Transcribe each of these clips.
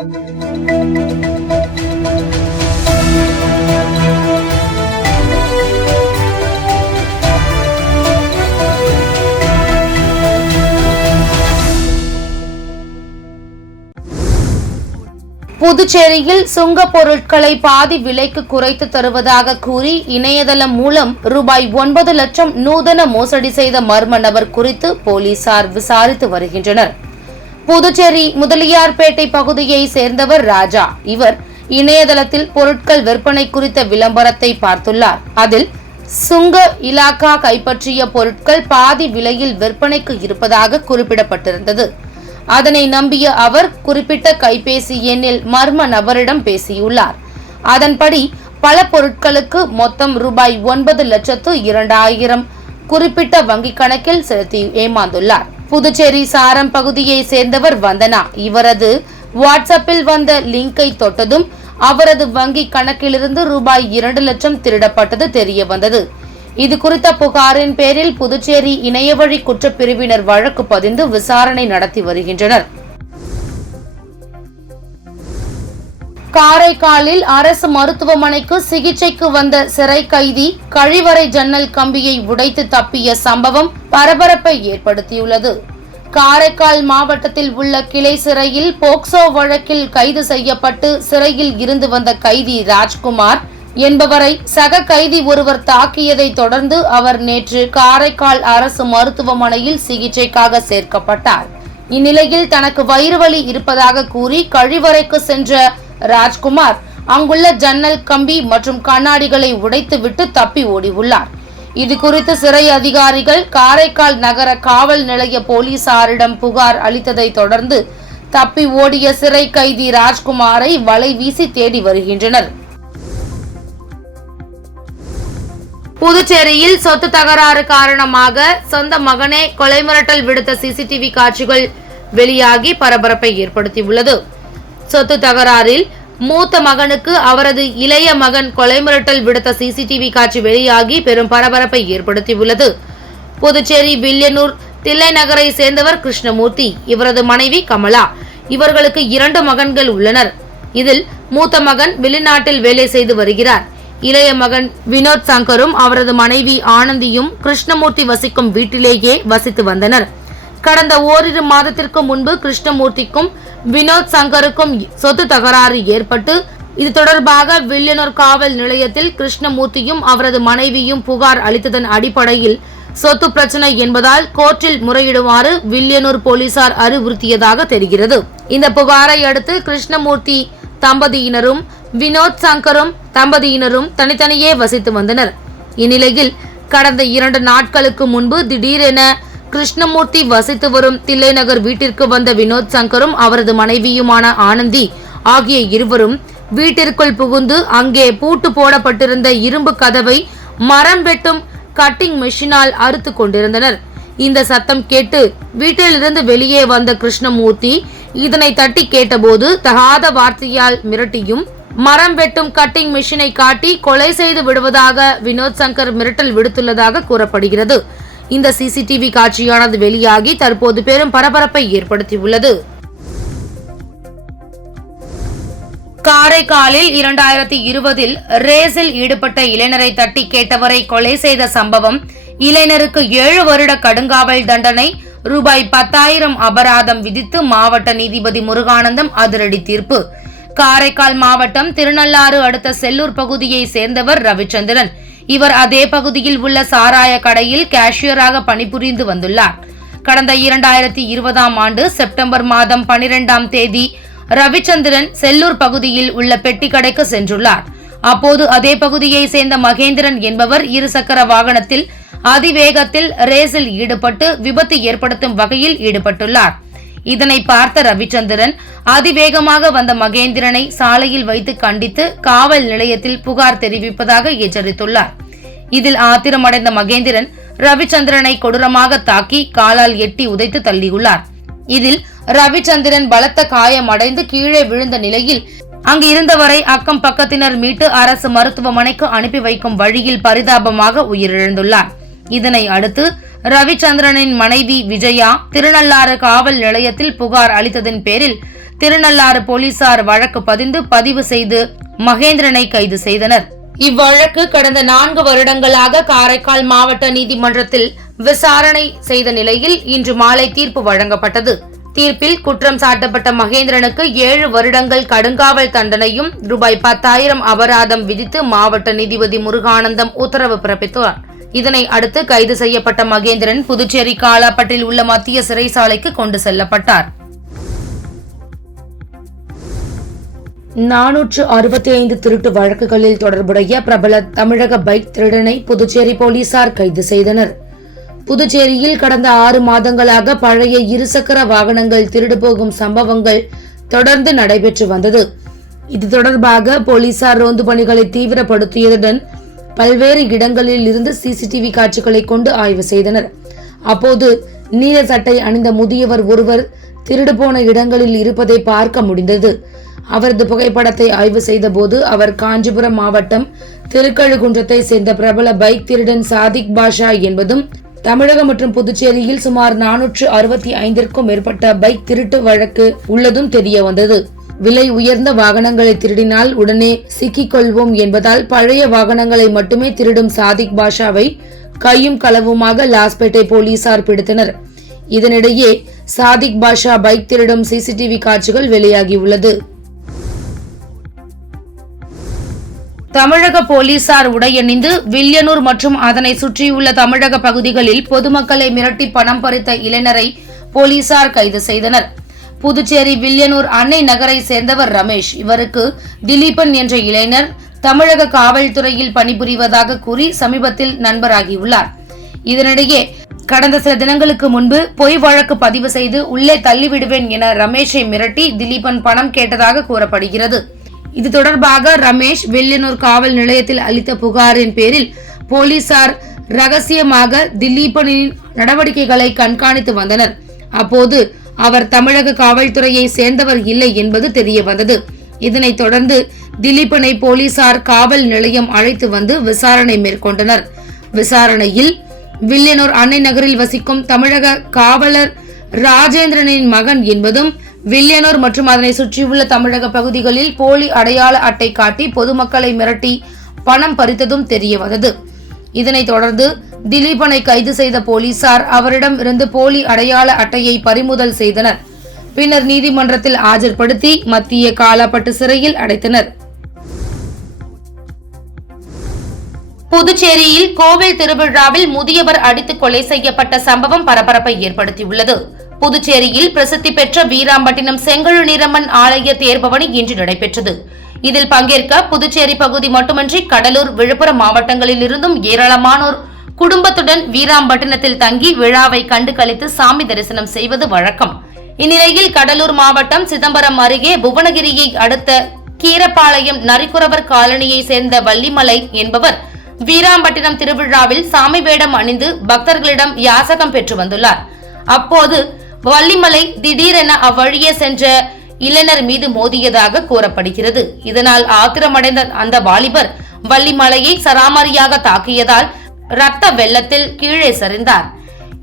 புதுச்சேரியில் சுங்க பொருட்களை பாதி விலைக்கு குறைத்து தருவதாக கூறி இணையதளம் மூலம் ரூபாய் 9 லட்சம் நூதன மோசடி செய்த மர்ம நபர் குறித்து போலீசார் விசாரித்து வருகின்றனர். புதுச்சேரி முதலியார்பேட்டை பகுதியை சேர்ந்தவர் ராஜா. இவர் இணையதளத்தில் பொருட்கள் விற்பனை குறித்த விளம்பரத்தை பார்த்துள்ளார். அதில் சுங்க இலாகா கைப்பற்றிய பொருட்கள் பாதி விலையில் விற்பனைக்கு இருப்பதாக குறிப்பிடப்பட்டிருந்தது. அதனை நம்பிய அவர் குறிப்பிட்ட கைபேசி எண்ணில் மர்ம நபரிடம் பேசியுள்ளார். அதன்படி பல பொருட்களுக்கு மொத்தம் ரூபாய் 9,02,000 குறிப்பிட்ட வங்கி கணக்கில் செலுத்தி ஏமாந்துள்ளார். புதுச்சேரி சாரம் பகுதியை சேர்ந்தவர் வந்தனா. இவரது வாட்ஸ்அப்பில் வந்த லிங்கை தொட்டதும் அவரது வங்கி கணக்கிலிருந்து ரூபாய் 2 லட்சம் திருடப்பட்டது தெரிய வந்தது. இது குறித்த புகாரின் பேரில் புதுச்சேரி இணையவழி குற்றப்பிரிவினர் வழக்கு பதிந்து விசாரணை நடத்தி வருகின்றனர். காரைக்காலில் அரசு மருத்துவமனைக்கு சிகிச்சைக்கு வந்த சிறை கைதி கழிவறை ஜன்னல் கம்பியை உடைத்து தப்பிய சம்பவம் பரபரப்பை ஏற்படுத்தியுள்ளது. காரைக்கால் மாவட்டத்தில் உள்ள கிளை சிறையில் போக்சோ வழக்கில் கைது செய்யப்பட்டு சிறையில் இருந்து வந்த கைதி ராஜ்குமார் என்பவரை சக கைதி ஒருவர் தாக்கியதை தொடர்ந்து அவர் நேற்று காரைக்கால் அரசு மருத்துவமனையில் சிகிச்சைக்காக சேர்க்கப்பட்டார். இந்நிலையில் தனக்கு வயிறு வலி இருப்பதாக கூறி கழிவறைக்கு சென்ற ராஜ்குமார் அங்குள்ள ஜன்னல் கம்பி மற்றும் கண்ணாடிகளை உடைத்துவிட்டு தப்பி ஓடியுள்ளார். இது குறித்து சிறை அதிகாரிகள் காரைக்கால் நகர காவல் நிலைய போலீசாரிடம் புகார் அளித்ததை தொடர்ந்து தப்பி ஓடிய சிறை கைதி ராஜ்குமாரை வலை வீசி தேடி வருகின்றனர். புதுச்சேரியில் சொத்து தகராறு காரணமாக சொந்த மகனே கொலை மிரட்டல் விடுத்த சிசிடிவி காட்சிகள் வெளியாகி பரபரப்பை ஏற்படுத்தியுள்ளது. சொத்து தகராறில் மூத்த மகனுக்கு அவரது இளைய மகன் கொலை மிரட்டல் விடுத்த சிசிடிவி காட்சி வெளியாகி பெரும் பரபரப்பை ஏற்படுத்தியுள்ளது. புதுச்சேரி வில்லியனூர் தில்லை நகரை சேர்ந்தவர் கிருஷ்ணமூர்த்தி. இவரது மனைவி கமலா. இவர்களுக்கு 2 மகன்கள் உள்ளனர். இதில் மூத்த மகன் வெளிநாட்டில் வேலை செய்து வருகிறார். இளைய மகன் வினோத் சங்கரும் அவரது மனைவி ஆனந்தியும் கிருஷ்ணமூர்த்தி வசிக்கும் வீட்டிலேயே வசித்து வந்தனர். கடந்த ஓரிரு மாதத்திற்கு முன்பு கிருஷ்ணமூர்த்திக்கும் வினோத் சங்கருக்கும் சொத்து தகராறு ஏற்பட்டு இது தொடர்பாக வில்லியனூர் காவல் நிலையத்தில் கிருஷ்ணமூர்த்தியும் அவரது மனைவியும் புகார் அளித்ததன் அடிப்படையில் சொத்து பிரச்சனை என்பதால் கோர்ட்டில் முறையிடுமாறு வில்லியனூர் போலீசார் அறிவுறுத்தியதாக தெரிகிறது. இந்த புகாரை அடுத்து கிருஷ்ணமூர்த்தி தம்பதியினரும் வினோத் சங்கரும் தம்பதியினரும் தனித்தனியே வசித்து வந்தனர். இந்நிலையில் கடந்த 2 நாட்களுக்கு முன்பு திடீரென கிருஷ்ணமூர்த்தி வசித்து வரும் தில்லை நகர் வீட்டிற்கு வந்த வினோத் சங்கரும் அவரது மனைவியுமான ஆனந்தி ஆகிய இருவரும் வீட்டிற்குள் புகுந்து அங்கே பூட்டு போடப்பட்டிருந்த இரும்பு கதவை மரம் வெட்டும் கட்டிங் மெஷினால் அறுத்து கொண்டிருந்தனர். இந்த சத்தம் கேட்டு வீட்டிலிருந்து வெளியே வந்த கிருஷ்ணமூர்த்தி இதனை தட்டி கேட்டபோது தகாத வார்த்தையால் மிரட்டியும் மரம் வெட்டும் கட்டிங் மெஷினை காட்டி கொலை செய்து விடுவதாக வினோத் சங்கர் மிரட்டல் விடுத்துள்ளதாக கூறப்படுகிறது. இந்த சிசிடிவி காட்சியானது வெளியாகி தற்போது பெரும் பரபரப்பை ஏற்படுத்தியுள்ளது. காரைக்காலில் 2020 ரேஸில் ஈடுபட்ட இளைஞரை தட்டி கேட்டவரை கொலை செய்த சம்பவம். இளைஞருக்கு 7 வருட கடுங்காவல் தண்டனை, ரூபாய் 10,000 அபராதம் விதித்து மாவட்ட நீதிபதி முருகானந்தம் அதிரடி தீர்ப்பு. காரைக்கால் மாவட்டம் திருநள்ளாறு அடுத்த செல்லூர் பகுதியை சேர்ந்தவர் ரவிச்சந்திரன். இவர் அதே பகுதியில் உள்ள சாராய கடையில் கேஷியராக பணிபுரிந்து வந்துள்ளார். கடந்த 2020ஆம் ஆண்டு செப்டம்பர் மாதம் 12ஆம் தேதி ரவிச்சந்திரன் செல்லூர் பகுதியில் உள்ள பெட்டி கடைக்கு சென்றுள்ளார். அப்போது அதே பகுதியை சேர்ந்த மகேந்திரன் என்பவர் இருசக்கர வாகனத்தில் அதிவேகத்தில் ரேஸில் ஈடுபட்டு விபத்து ஏற்படுத்தும் வகையில் ஈடுபட்டுள்ளார். இதனை பார்த்த ரவிச்சந்திரன் அதிவேகமாக வந்த மகேந்திரனை சாலையில் வைத்து கண்டித்து காவல் நிலையத்தில் புகார் தெரிவிப்பதாக எச்சரித்துள்ளார். இதில் ஆத்திரமடைந்த மகேந்திரன் ரவிச்சந்திரனை கொடூரமாக தாக்கி காலால் எட்டி உதைத்து தள்ளியுள்ளார். இதில் ரவிச்சந்திரன் பலத்த காயமடைந்து கீழே விழுந்த நிலையில் அங்கு இருந்தவரை அக்கம் பக்கத்தினர் மீட்டு அரசு மருத்துவமனைக்கு அனுப்பி வைக்கும் வழியில் பரிதாபமாக உயிரிழந்துள்ளார். இதனை அடுத்து ரவிச்சந்திரனின் மனைவி விஜயா திருநள்ளாறு காவல் நிலையத்தில் புகார் அளித்ததன் பேரில் திருநள்ளாறு போலீசார் வழக்கு பதிவு செய்து மகேந்திரனை கைது செய்தனர். இவ்வழக்கு கடந்த 4 வருடங்களாக காரைக்கால் மாவட்ட நீதிமன்றத்தில் விசாரணை செய்த நிலையில் இன்று மாலை தீர்ப்பு வழங்கப்பட்டது. தீர்ப்பில் குற்றம் சாட்டப்பட்ட மகேந்திரனுக்கு 7 வருடங்கள் கடுங்காவல் தண்டனையும் ரூபாய் 10,000 அபராதம் விதித்து மாவட்ட நீதிபதி முருகானந்தம் உத்தரவு பிறப்பித்தார். இதனை அடுத்து கைது செய்யப்பட்ட மகேந்திரன் புதுச்சேரி காலாப்பட்டில் உள்ள மத்திய சிறைச்சாலைக்கு கொண்டு செல்லப்பட்டார். 465 திருட்டு வழக்குகளில் தொடர்புடைய பிரபல தமிழக பைக் திருடனை புதுச்சேரி போலீசார் கைது செய்தனர். புதுச்சேரியில் கடந்த 6 மாதங்களாக பழைய இருசக்கர வாகனங்கள் திருடு போகும் சம்பவங்கள் தொடர்ந்து நடைபெற்று வந்தது. இது தொடர்பாக போலீசார் ரோந்து பணிகளை தீவிரப்படுத்தியதுடன் பல்வேறு இடங்களில் இருந்து சிசிடிவி காட்சிகளை கொண்டு ஆய்வு செய்தனர். அப்போது நீல சட்டை அணிந்த முதியவர் ஒருவர் திருடு போன இடங்களில் இருப்பதை பார்க்க முடிந்தது. அவரது புகைப்படத்தை ஆய்வு செய்த போது அவர் காஞ்சிபுரம் மாவட்டம் திருக்கழுகுன்றத்தை சேர்ந்த பிரபல பைக் திருடன் சாதிக் பாஷா என்பதும் தமிழகம் மற்றும் புதுச்சேரியில் சுமார் 465க்கும் மேற்பட்ட பைக் திருட்டு வழக்கு உள்ளதும் தெரிய வந்தது. விலை உயர்ந்த வாகனங்களை திருடினால் உடனே சிக்கிக் கொள்வோம் என்பதால் பழைய வாகனங்களை மட்டுமே திருடும் சாதிக் பாஷாவை கையும் களவுமாக லாஸ்பேட்டை போலீசார் பிடித்தனர். இதனிடையே சாதிக் பாஷா பைக் திருடும் சிசிடிவி காட்சிகள் வெளியாகியுள்ளது. தமிழக போலீசார் உடையணிந்து வில்லியனூர் மற்றும் அதனை சுற்றியுள்ள தமிழக பகுதிகளில் பொதுமக்களை மிரட்டி பணம் பறித்த இளைஞரை போலீசார் கைது செய்தனர். புதுச்சேரி வில்லியனூர் அன்னை நகரை சேர்ந்தவர் ரமேஷ். இவருக்கு திலீபன் என்ற இளைஞர் தமிழக காவல்துறையில் பணிபுரிவதாக கூறி சமீபத்தில் நண்பராகியுள்ளார். இதனிடையே கடந்த சில தினங்களுக்கு முன்பு பொய் வழக்கு பதிவு செய்து உள்ளே தள்ளிவிடுவேன் என ரமேஷை மிரட்டி திலீபன் பணம் கேட்டதாக கூறப்படுகிறது. இது தொடர்பாக ரமேஷ் வில்லியனூர் காவல் நிலையத்தில் அளித்த புகாரின் பேரில் போலீசார் ரகசியமாக திலீபனின் நடவடிக்கைகளை கண்காணித்து வந்தனர். அப்போது அவர் தமிழக காவல்துறையை சேர்ந்தவர் இல்லை என்பது தெரிய வந்தது. இதனைத் தொடர்ந்து திலீபனை போலீசார் காவல் நிலையம் அழைத்து வந்து விசாரணை மேற்கொண்டனர். விசாரணையில் வில்லியனூர் அன்னை நகரில் வசிக்கும் தமிழக காவலர் ராஜேந்திரனின் மகன் என்பதும் வில்லியனூர் மற்றும் அதனை சுற்றியுள்ள தமிழக பகுதிகளில் போலி அடையாள அட்டை காட்டி பொதுமக்களை மிரட்டி பணம் பறித்ததும் தெரிய வந்தது. இதனைத் தொடர்ந்து திலீபனை கைது செய்த போலீசார் அவரிடம் இருந்து போலி அடையாள அட்டையை பறிமுதல் செய்தனர். பின்னர் நீதிமன்றத்தில் ஆஜர்படுத்தி மத்திய காலாப்பட்டு சிறையில் அடைத்தனர். புதுச்சேரியில் கோவில் திருவிழாவில் முதியவர் அடித்து கொலை செய்யப்பட்ட சம்பவம் பரபரப்பை ஏற்படுத்தியுள்ளது. புதுச்சேரியில் பிரசித்தி பெற்ற வீராம்பட்டினம் செங்கழுநீரம்மன் ஆலய தேர்பவனி இன்று நடைபெற்றது. இதில் பங்கேற்க புதுச்சேரி பகுதி மட்டுமின்றி கடலூர், விழுப்புரம் மாவட்டங்களில் இருந்தும் ஏராளமானோர் குடும்பத்துடன் வீராம்பட்டினத்தில் தங்கி விழாவை கண்டு களித்து சாமி தரிசனம் செய்வது வழக்கம். இந்நிலையில் கடலூர் மாவட்டம் சிதம்பரம் அருகே புவனகிரியை அடுத்த கீரப்பாளையம் நரிக்குறவர் காலனியை சேர்ந்த வள்ளிமலை என்பவர் வீராம்பட்டினம் திருவிழாவில் சாமி வேடம் அணிந்து பக்தர்களிடம் யாசகம் பெற்று வந்துள்ளார். அப்போது வள்ளிமலை திடீரென அவ்வழியே சென்ற இளைஞர் மீது மோதியதாக கூறப்படுகிறது. இதனால் ஆத்திரமடைந்த அந்த வாலிபர் வள்ளிமலையை சராமரியாக தாக்கியதால் இரத்த வெள்ளத்தில் கீழே சரிந்தார்.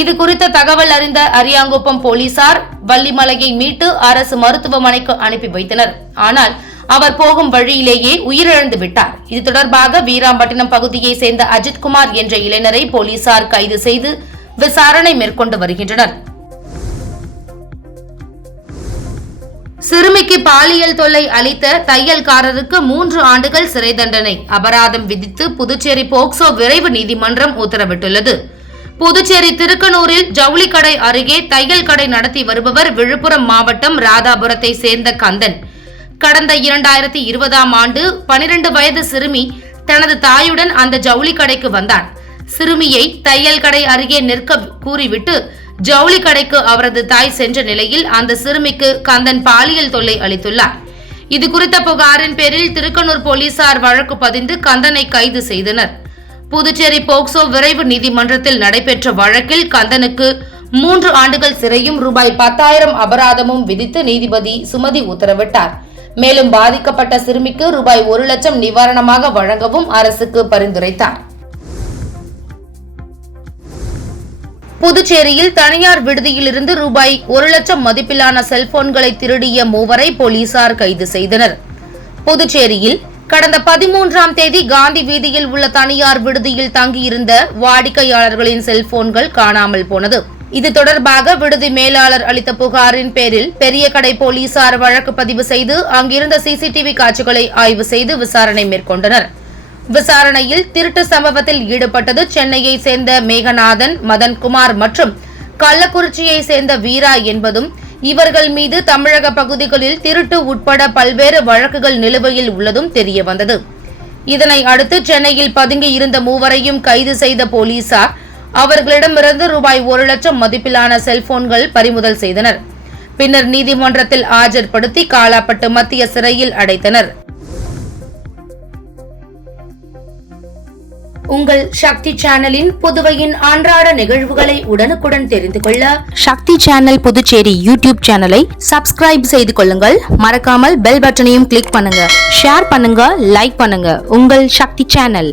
இது குறித்த தகவல் அறிந்த அரியாங்குப்பம் போலீசார் வள்ளிமலையை மீட்டு அரசு மருத்துவமனைக்கு அனுப்பி வைத்தனர். ஆனால் அவர் போகும் வழியிலேயே உயிரிழந்து விட்டார். இது தொடர்பாக வீராம்பட்டினம் பகுதியை சேர்ந்த அஜித்குமார் என்ற இளைஞரை போலீசார் கைது செய்து விசாரணை மேற்கொண்டு வருகின்றனர். சிறுமிக்கு பாலியல் தொல்லை அளித்த தையல்காரருக்கு 3 ஆண்டுகள் சிறை தண்டனை, அபராதம் விதித்து புதுச்சேரி போக்சோ விரைவு நீதிமன்றம் உத்தரவிட்டுள்ளது. புதுச்சேரி திருக்கனூரில் ஜவுளி கடை அருகே தையல் கடை நடத்தி வருபவர் விழுப்புரம் மாவட்டம் ராதாபுரத்தை சேர்ந்த கந்தன். கடந்த 2020ஆம் ஆண்டு 12 வயது சிறுமி தனது தாயுடன் அந்த ஜவுளி கடைக்கு வந்தார். சிறுமியை தையல் கடை அருகே நிற்க கூறிவிட்டு ஜவுளி கடைக்கு அவரது தாய் சென்ற நிலையில் அந்த சிறுமிக்கு கந்தன் பாலியல் தொல்லை அளித்துள்ளார். இது குறித்த புகாரின் பேரில் திருக்கனூர் போலீசார் வழக்கு பதிந்து கந்தனை கைது செய்தனர். புதுச்சேரி போக்சோ விரைவு நீதிமன்றத்தில் நடைபெற்ற வழக்கில் கந்தனுக்கு 3 ஆண்டுகள் சிறையும் ரூபாய் 10,000 அபராதமும் விதித்து நீதிபதி சுமதி உத்தரவிட்டார். மேலும் பாதிக்கப்பட்ட சிறுமிக்கு ரூபாய் 1 லட்சம் நிவாரணமாக வழங்கவும் அரசுக்கு பரிந்துரைத்தார். புதுச்சேரியில் தனியார் விடுதியிலிருந்து ரூபாய் 1 லட்சம் மதிப்பிலான செல்போன்களை திருடிய மூவரை போலீசார் கைது செய்தனர். புதுச்சேரியில் கடந்த 13ஆம் தேதி காந்தி வீதியில் உள்ள தனியார் விடுதியில் தங்கியிருந்த வாடிக்கையாளர்களின் செல்போன்கள் காணாமல் போனது. இது தொடர்பாக விடுதி மேலாளர் அளித்த புகாரின் பேரில் பெரிய கடை போலீசார் வழக்கு பதிவு செய்து அங்கிருந்த சிசிடிவி காட்சிகளை ஆய்வு செய்து விசாரணை மேற்கொண்டனர். விசாரணையில் திருட்டு சம்பவத்தில் ஈடுபட்டது சென்னையை சேர்ந்த மேகநாதன், மதன்குமார் மற்றும் கள்ளக்குறிச்சியை சேர்ந்த வீரா என்பதும், இவர்கள் மீது தமிழக பகுதிகளில் திருட்டு உட்பட பல்வேறு வழக்குகள் நிலுவையில் உள்ளதும் தெரியவந்தது. இதனை அடுத்து சென்னையில் பதுங்கி இருந்த மூவரையும் கைது செய்த போலீசார் அவர்களிடமிருந்து ரூபாய் 1 லட்சம் மதிப்பிலான செல்போன்கள் பறிமுதல் செய்தனர். பின்னர் நீதிமன்றத்தில் ஆஜர்படுத்தி காலாப்பட்டு மத்திய சிறையில் அடைத்தனர். உங்கள் சக்தி சேனலின் புதுவையின் அன்றாட நிகழ்வுகளை உடனுக்குடன் தெரிந்து கொள்ள சக்தி சேனல் புதுச்சேரி யூடியூப் சேனலை சப்ஸ்கிரைப் செய்து கொள்ளுங்கள். மறக்காமல் பெல் பட்டனையும் கிளிக் பண்ணுங்க, ஷேர் பண்ணுங்க, லைக் பண்ணுங்க. உங்கள் சக்தி சேனல்.